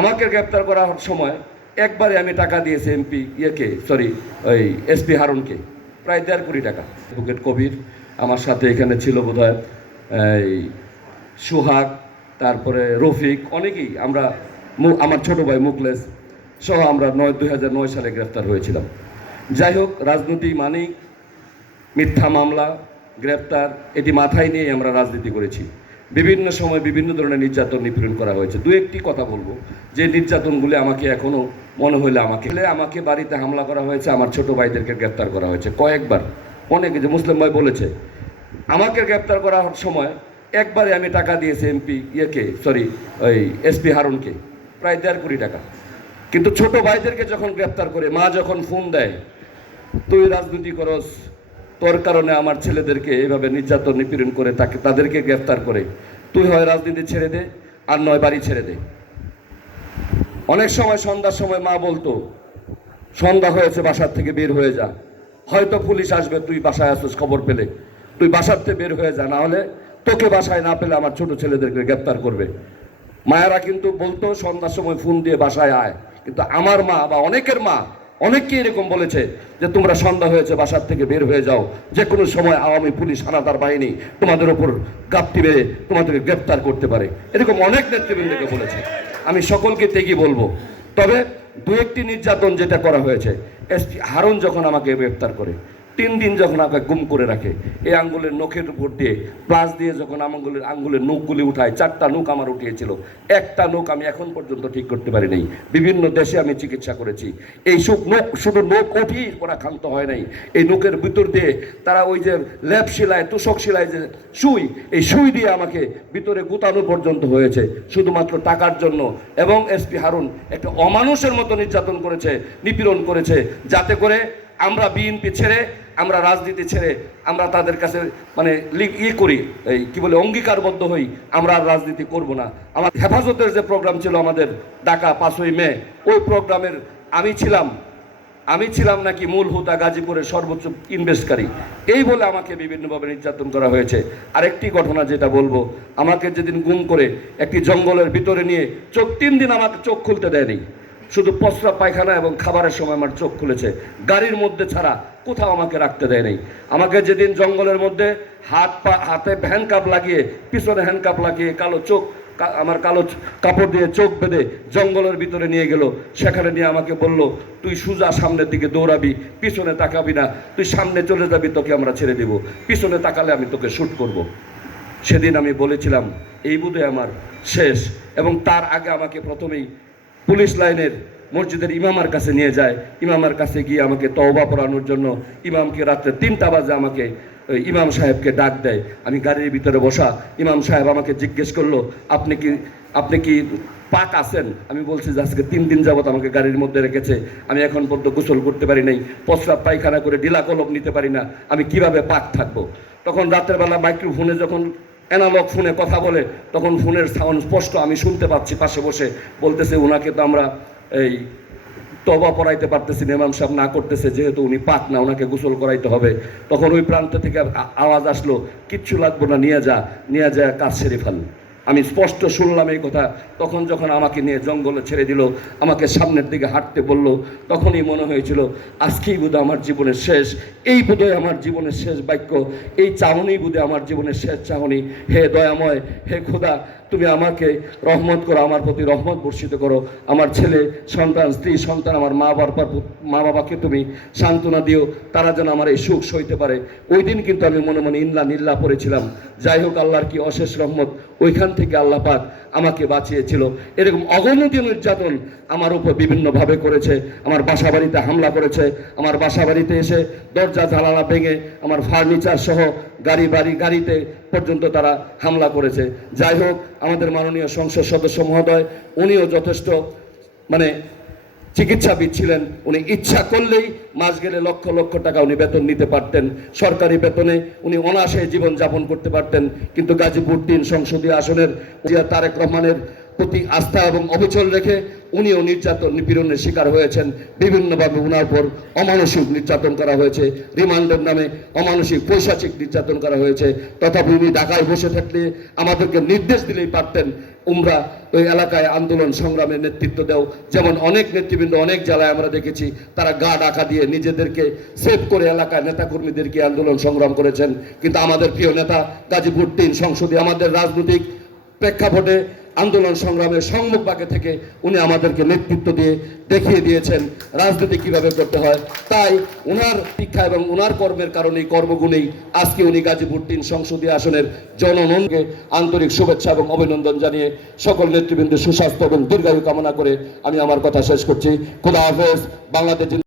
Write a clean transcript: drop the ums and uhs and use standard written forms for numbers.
আমাকে গ্রেপ্তার করার সময় একবারে আমি টাকা দিয়েছি এমপি ওই এসপি হারুনকে, প্রায় 1.5 কোটি টাকা। অ্যাডভোকেট কবির আমার সাথে এখানে ছিল, বোধহয় এই সোহাগ, তারপরে রফিক, অনেকেই আমরা, আমার ছোট ভাই মুকলেস সহ আমরা 2009 সালে গ্রেফতার হয়েছিলাম। যাই হোক, রাজনীতি মানেই মিথ্যা মামলা, গ্রেপ্তার, এটি মাথায় নিয়ে আমরা রাজনীতি করেছি। বিভিন্ন সময় বিভিন্ন ধরনের নির্যাতন নিপীড়ন করা হয়েছে। দু একটি কথা বলবো, যে নির্যাতনগুলি আমাকে এখনও মনে হইলে আমাকে বাড়িতে হামলা করা হয়েছে, আমার ছোট ভাইদেরকে গ্রেপ্তার করা হয়েছে কয়েকবার। অনেকে, যে মুসলিম ভাই বলেছে, আমাকে গ্রেপ্তার করার সময় একবারে আমি টাকা দিয়েছি ওই এসপি হারুনকে, প্রায় 1.5 কোটি টাকা। কিন্তু ছোট ভাইদেরকে যখন গ্রেপ্তার করে, মা যখন ফোন দেয়, তুই রাজনীতি করস, তোর কারণে আমার ছেলেদেরকে এভাবে নির্যাতন নিপীড়ন করে তাদেরকে গ্রেফতার করে, তুই হয় রাজনীতি ছেড়ে দে, আর নয় বাড়ি ছেড়ে দে। অনেক সময় সন্ধ্যার সময় মা বলতো, সন্ধ্যা হয়েছে, বাসার থেকে বের হয়ে যা, হয়তো পুলিশ আসবে, তুই বাসায় আসছিস খবর পেলে, তুই বাসার থেকে বের হয়ে যা, না হলে তোকে বাসায় না পেলে আমার ছোট ছেলেদেরকে গ্রেপ্তার করবে। মায়েরা কিন্তু বলতো সন্ধ্যার সময় ফোন দিয়ে বাসায় আয়। কিন্তু আমার মা বা অনেকের মা অনেককে এরকম বলেছে যে তোমরা সন্ধ্যা হয়েছে, বাসার থেকে বের হয়ে যাও, যে কোনো সময় আওয়ামী পুলিশ, হানাদার বাহিনী তোমাদের ওপর গাপ্তি বেড়ে তোমাদেরকে গ্রেপ্তার করতে পারে। এরকম অনেক নেতৃবৃন্দকে বলেছে। আমি সকলকে তেগি বলবো। তবে দু একটি নির্যাতন যেটা করা হয়েছে, এসপি হারুন যখন আমাকে গ্রেপ্তার করে, 3 দিন যখন আমাকে গুম করে রাখে, এই আঙ্গুলের নখের উপর দিয়ে প্লাস দিয়ে যখন আঙ্গুলের নখগুলি উঠায়, 4টা নখ আমার উঠিয়েছিল, একটা নখ আমি এখন পর্যন্ত ঠিক করতে পারি নাই। বিভিন্ন দেশে আমি চিকিৎসা করেছি। এই শুধু নখ উঠিয়ে পড়া ক্ষান্ত হয় নাই, এই নখের ভিতর দিয়ে তারা ওই যে ল্যাপ শিলায়, তোষক শিলায় যে এই সুই দিয়ে আমাকে ভিতরে গুতানো পর্যন্ত হয়েছে, শুধুমাত্র টাকার জন্য। এবং এসপি হারুন একটা অমানুষের মতো নির্যাতন করেছে, নিপীড়ন করেছে, যাতে করে আমরা বিএনপি ছেড়ে, আমরা রাজনীতি ছেড়ে, আমরা তাদের কাছে মানে করি, এই কি বলে, অঙ্গীকারবদ্ধ হই, আমরা আর রাজনীতি করব না। আমার হেফাজতের যে প্রোগ্রাম ছিল আমাদের ঢাকা 5ই মে, ওই প্রোগ্রামের আমি ছিলাম নাকি মূল হোতা, গাজীপুরের সর্বোচ্চ ইনভেস্টকারী, এই বলে আমাকে বিভিন্নভাবে নির্যাতন করা হয়েছে। আরেকটি ঘটনা যেটা বলবো, আমাকে যেদিন গুম করে একটি জঙ্গলের ভিতরে নিয়ে 3 দিন আমাকে চোখ খুলতে দেয়নি। শুধু প্রস্রাব পায়খানা এবং খাবারের সময় আমার চোখ খুলেছে, গাড়ির মধ্যে ছাড়া কোথাও আমাকে রাখতে দেয় নাই। আমাকে যেদিন জঙ্গলের মধ্যে হাতে হ্যান্ডকাপ লাগিয়ে, পিছনে হ্যান্ডকাপ লাগিয়ে, আমার কালো কাপড় দিয়ে চোখ বেঁধে জঙ্গলের ভিতরে নিয়ে গেল। সেখানে নিয়ে আমাকে বলল, তুই সোজা সামনের দিকে দৌড়াবি, পিছনে তাকাবি না, তুই সামনে চলে যাবি, তোকে আমরা ছেড়ে দেব, পিছনে তাকালে আমি তোকে শ্যুট করব। সেদিন আমি বলেছিলাম এই বোধহয় আমার শেষ। এবং তার আগে আমাকে প্রথমেই পুলিশ লাইনের মসজিদের ইমামার কাছে নিয়ে যায়। ইমামার কাছে গিয়ে আমাকে তওবা পড়ানোর জন্য ইমামকে রাত্রে 3টা বাজে আমাকে ইমাম সাহেবকে ডাক দেয়। আমি গাড়ির ভিতরে বসা, ইমাম সাহেব আমাকে জিজ্ঞেস করলো, আপনি কি পাক আছেন? আমি বলছি যে আজকে 3 দিন যাবত আমাকে গাড়ির মধ্যে রেখেছে, আমি এখন পর্যন্ত গোসল করতে পারি নাই, প্রস্রাব পায়খানা করে ঢিলা কলম নিতে পারি না, আমি কিভাবে পাক থাকবো? তখন রাতের বেলা মাইক্রোফোনে যখন অ্যানালগ ফোনে কথা বলে, তখন ফোনের সাউন্ড স্পষ্ট আমি শুনতে পাচ্ছি। পাশে বসে বলতেছে, ওনাকে তো আমরা এই তওবা পড়াইতে পারতেছি না, ইমাম সাহেব না করতেছে, যেহেতু উনি পাক না, ওনাকে গোসল করাইতে হবে। তখন ওই প্রান্ত থেকে আওয়াজ আসলো, কিচ্ছু লাগবো না, নিয়ে যা কাজ সেরে ফেল। আমি স্পষ্ট শুনলাম এই কথা। তখন যখন আমাকে নিয়ে জঙ্গলে ছেড়ে দিল, আমাকে সামনের দিকে হাঁটতে বলল, তখনই মনে হয়েছিল আজকেই বোধহয় আমার জীবনের শেষ, এই বোধহয় আমার জীবনের শেষ বাক্য, এই চাহনি বোধহয় আমার জীবনের শেষ চাহনি। হে দয়াময়, হে খোদা, তুমি আমাকে রহমত করো, আমার প্রতি রহমত বর্ষিত করো। আমার ছেলে সন্তান, স্ত্রী সন্তান, আমার মা বাবাকে তুমি সান্ত্বনা দিও, তারা যেন আমার এই সুখ সইতে পারে। ওই দিন কিন্তু আমি মনে মনে ইল্লা নিল্লা পড়েছিলাম। যাই হোক, আল্লাহর কি অশেষ রহমত, ওইখান থেকে আল্লাহ পাক আমাকে বাঁচিয়েছিল। এরকম অগণিত নির্যাতন আমার উপর বিভিন্নভাবে করেছে। আমার বাসা বাড়িতে হামলা করেছে, আমার বাসা বাড়িতে এসে দরজা জানালা ভেঙে আমার ফার্নিচার সহ গাড়িতে পর্যন্ত তারা হামলা করেছে। যাই হোক, আমাদের মাননীয় সংসদ সদস্য মহোদয়, উনিও যথেষ্ট চিকিৎসাবিদ ছিলেন। উনি ইচ্ছা করলেই মাস গেলে লক্ষ লক্ষ টাকা উনি বেতন নিতে পারতেন। সরকারি বেতনে উনি অনায়াসে জীবন যাপন করতে পারতেন। কিন্তু গাজীপুর 3 সংসদীয় আসনের তারেক রহমানের প্রতি আস্থা এবং অবিচল রেখে উনিও নির্যাতন নিপীড়নের শিকার হয়েছেন। বিভিন্নভাবে উনার উপর অমানসিক নির্যাতন করা হয়েছে, রিমান্ডের নামে অমানসিক পৈশাচিক নির্যাতন করা হয়েছে। তথাপি উনি ঢাকায় বসে থাকলে আমাদেরকে নির্দেশ দিলেই পারতেন উমরা ওই এলাকায় আন্দোলন সংগ্রামের নেতৃত্ব দাও। যেমন অনেক নেতৃবৃন্দ অনেক জেলায় আমরা দেখেছি তারা গা ডাকা দিয়ে নিজেদেরকে সেভ করে এলাকায় নেতাকর্মীদেরকে আন্দোলন সংগ্রাম করেছেন। কিন্তু আমাদের প্রিয় নেতা গাজীপুর ৩ সংসদে আমাদের রাজনৈতিক প্রেক্ষাপটে আন্দোলন সংগ্রামের সম্মুখভাগে থেকে উনি আমাদেরকে নেতৃত্ব দিয়ে দেখিয়ে দিয়েছেন রাজনীতি কিভাবে করতে হয়। তাই ওনার শিক্ষা এবং ওনার কর্মের কারণেই কর্মগুণেই আজকে উনি গাজীপুর ৩ সংসদীয় আসনের জনগণকে আন্তরিক শুভেচ্ছা এবং অভিনন্দন জানিয়ে সকল নেতৃবৃন্দের সুস্বাস্থ্য এবং দীর্ঘায়ু কামনা করে আমি আমার কথা শেষ করছি। খোদা হাফেজ। বাংলাদেশ